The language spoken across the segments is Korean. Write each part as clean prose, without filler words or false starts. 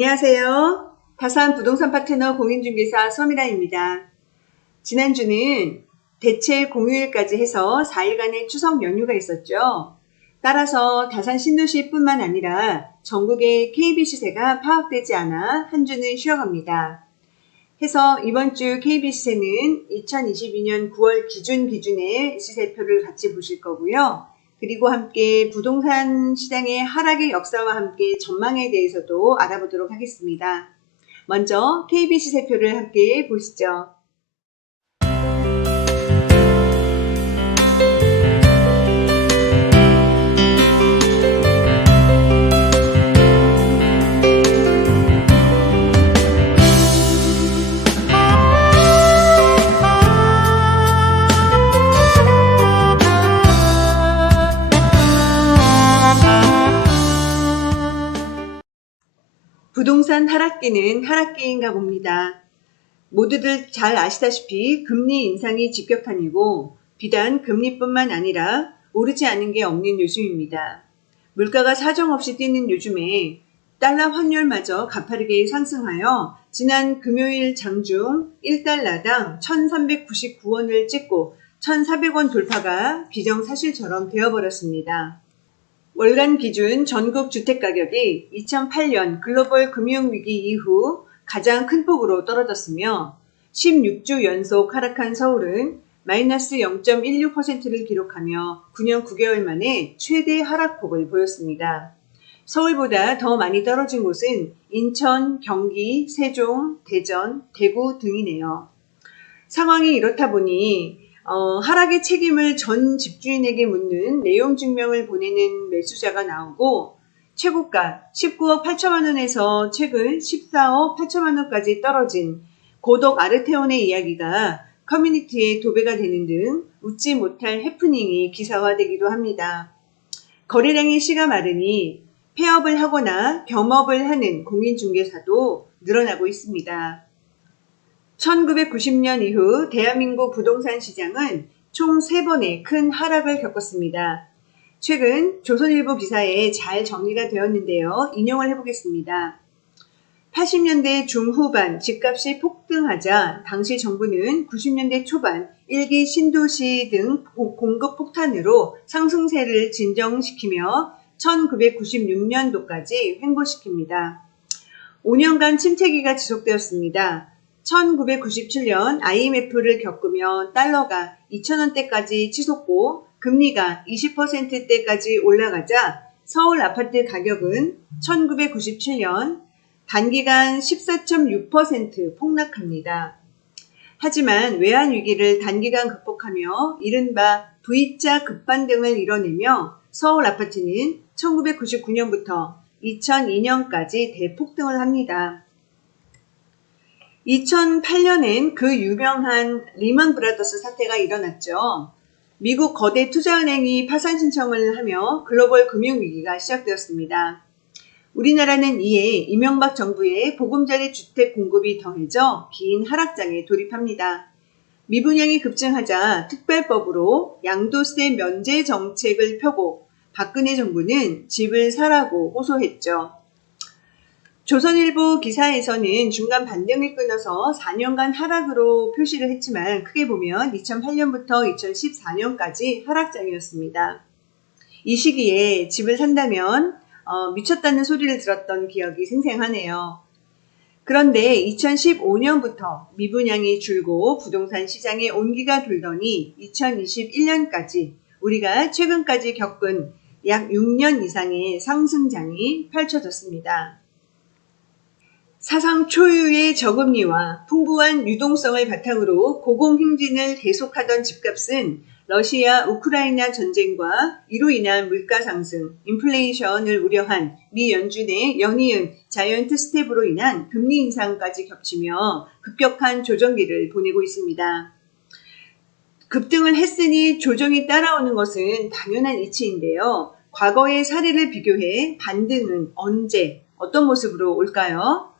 안녕하세요. 다산 부동산 파트너 공인중개사 서미라입니다. 지난주는 대체 공휴일까지 해서 4일간의 추석 연휴가 있었죠. 따라서 다산 신도시뿐만 아니라 전국의 KB 시세가 파악되지 않아 한 주는 쉬어갑니다. 해서 이번 주 KB 시세는 2022년 9월 기준의 시세표를 같이 보실 거고요. 그리고 함께 부동산 시장의 하락의 역사와 함께 전망에 대해서도 알아보도록 하겠습니다. 먼저 KB 시세표를 함께 보시죠. 부동산 하락기는 하락기인가 봅니다. 모두들 잘 아시다시피 금리 인상이 직격탄이고 비단 금리뿐만 아니라 오르지 않은 게 없는 요즘입니다. 물가가 사정없이 뛰는 요즘에 달러 환율마저 가파르게 상승하여 지난 금요일 장중 1달러당 1399원을 찍고 1400원 돌파가 기정사실처럼 되어버렸습니다. 월간 기준 전국 주택가격이 2008년 글로벌 금융위기 이후 가장 큰 폭으로 떨어졌으며 16주 연속 하락한 서울은 마이너스 0.16%를 기록하며 9년 9개월 만에 최대 하락폭을 보였습니다. 서울보다 더 많이 떨어진 곳은 인천, 경기, 세종, 대전, 대구 등이네요. 상황이 이렇다 보니 하락의 책임을 전 집주인에게 묻는 내용 증명을 보내는 매수자가 나오고 최고가 19억 8천만 원에서 최근 14억 8천만 원까지 떨어진 고덕 아르테온의 이야기가 커뮤니티에 도배가 되는 등 웃지 못할 해프닝이 기사화되기도 합니다. 거래량이 씨가 마르니 폐업을 하거나 겸업을 하는 공인중개사도 늘어나고 있습니다. 1990년 이후 대한민국 부동산 시장은 총 3번의 큰 하락을 겪었습니다. 최근 조선일보 기사에 잘 정리가 되었는데요. 인용을 해보겠습니다. 80년대 중후반 집값이 폭등하자 당시 정부는 90년대 초반 일기 신도시 등 공급 폭탄으로 상승세를 진정시키며 1996년도까지 횡보시킵니다. 5년간 침체기가 지속되었습니다. 1997년 IMF를 겪으며 달러가 2,000원대까지 치솟고 금리가 20%대까지 올라가자 서울 아파트 가격은 1997년 단기간 14.6% 폭락합니다. 하지만 외환위기를 단기간 극복하며 이른바 V자 급반등을 이뤄내며 서울 아파트는 1999년부터 2002년까지 대폭등을 합니다. 2008년엔 그 유명한 리먼 브라더스 사태가 일어났죠. 미국 거대 투자은행이 파산 신청을 하며 글로벌 금융위기가 시작되었습니다. 우리나라는 이에 이명박 정부의 보금자리 주택 공급이 더해져 긴 하락장에 돌입합니다. 미분양이 급증하자 특별법으로 양도세 면제 정책을 펴고 박근혜 정부는 집을 사라고 호소했죠. 조선일보 기사에서는 중간 반등을 끊어서 4년간 하락으로 표시를 했지만 크게 보면 2008년부터 2014년까지 하락장이었습니다. 이 시기에 집을 산다면 미쳤다는 소리를 들었던 기억이 생생하네요. 그런데 2015년부터 미분양이 줄고 부동산 시장에 온기가 돌더니 2021년까지 우리가 최근까지 겪은 약 6년 이상의 상승장이 펼쳐졌습니다. 사상 초유의 저금리와 풍부한 유동성을 바탕으로 고공행진을 계속하던 집값은 러시아 우크라이나 전쟁과 이로 인한 물가 상승, 인플레이션을 우려한 미 연준의 연이은 자이언트 스텝으로 인한 금리 인상까지 겹치며 급격한 조정기를 보내고 있습니다. 급등을 했으니 조정이 따라오는 것은 당연한 이치인데요. 과거의 사례를 비교해 반등은 언제, 어떤 모습으로 올까요?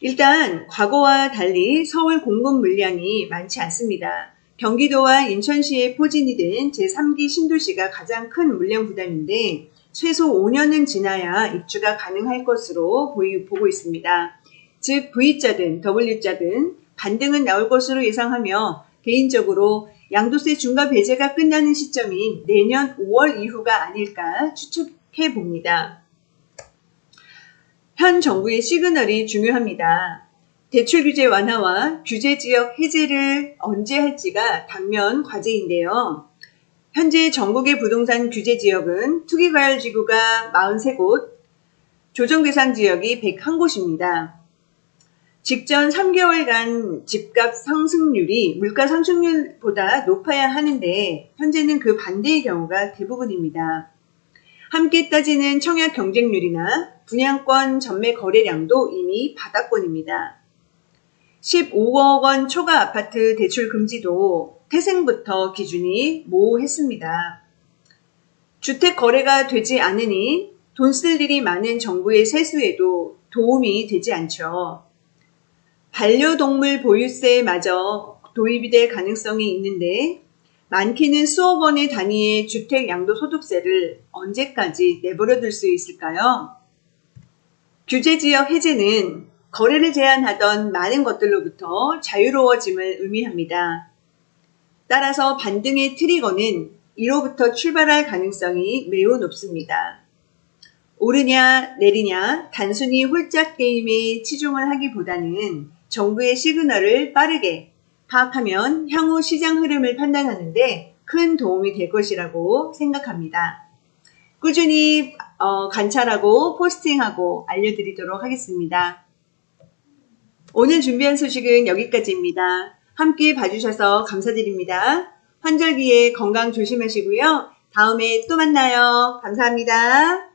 일단 과거와 달리 서울 공급 물량이 많지 않습니다. 경기도와 인천시에 포진이 된 제3기 신도시가 가장 큰 물량 부담인데 최소 5년은 지나야 입주가 가능할 것으로 보고 있습니다. 즉 V자든 W자든 반등은 나올 것으로 예상하며 개인적으로 양도세 중과 배제가 끝나는 시점인 내년 5월 이후가 아닐까 추측해 봅니다. 현 정부의 시그널이 중요합니다. 대출 규제 완화와 규제 지역 해제를 언제 할지가 당면 과제인데요. 현재 전국의 부동산 규제 지역은 투기과열지구가 43곳, 조정 대상 지역이 101곳입니다. 직전 3개월간 집값 상승률이 물가 상승률보다 높아야 하는데 현재는 그 반대의 경우가 대부분입니다. 함께 따지는 청약 경쟁률이나 분양권 전매 거래량도 이미 바닥권입니다. 15억 원 초과 아파트 대출 금지도 태생부터 기준이 모호했습니다. 주택 거래가 되지 않으니 돈 쓸 일이 많은 정부의 세수에도 도움이 되지 않죠. 반려동물 보유세마저 도입이 될 가능성이 있는데 많게는 수억 원의 단위의 주택 양도소득세를 언제까지 내버려둘 수 있을까요? 규제지역 해제는 거래를 제한하던 많은 것들로부터 자유로워짐을 의미합니다. 따라서 반등의 트리거는 이로부터 출발할 가능성이 매우 높습니다. 오르냐 내리냐 단순히 홀짝 게임에 치중을 하기보다는 정부의 시그널을 빠르게 파악하면 향후 시장 흐름을 판단하는데 큰 도움이 될 것이라고 생각합니다. 꾸준히 관찰하고 포스팅하고 알려드리도록 하겠습니다. 오늘 준비한 소식은 여기까지입니다. 함께 봐주셔서 감사드립니다. 환절기에 건강 조심하시고요. 다음에 또 만나요. 감사합니다.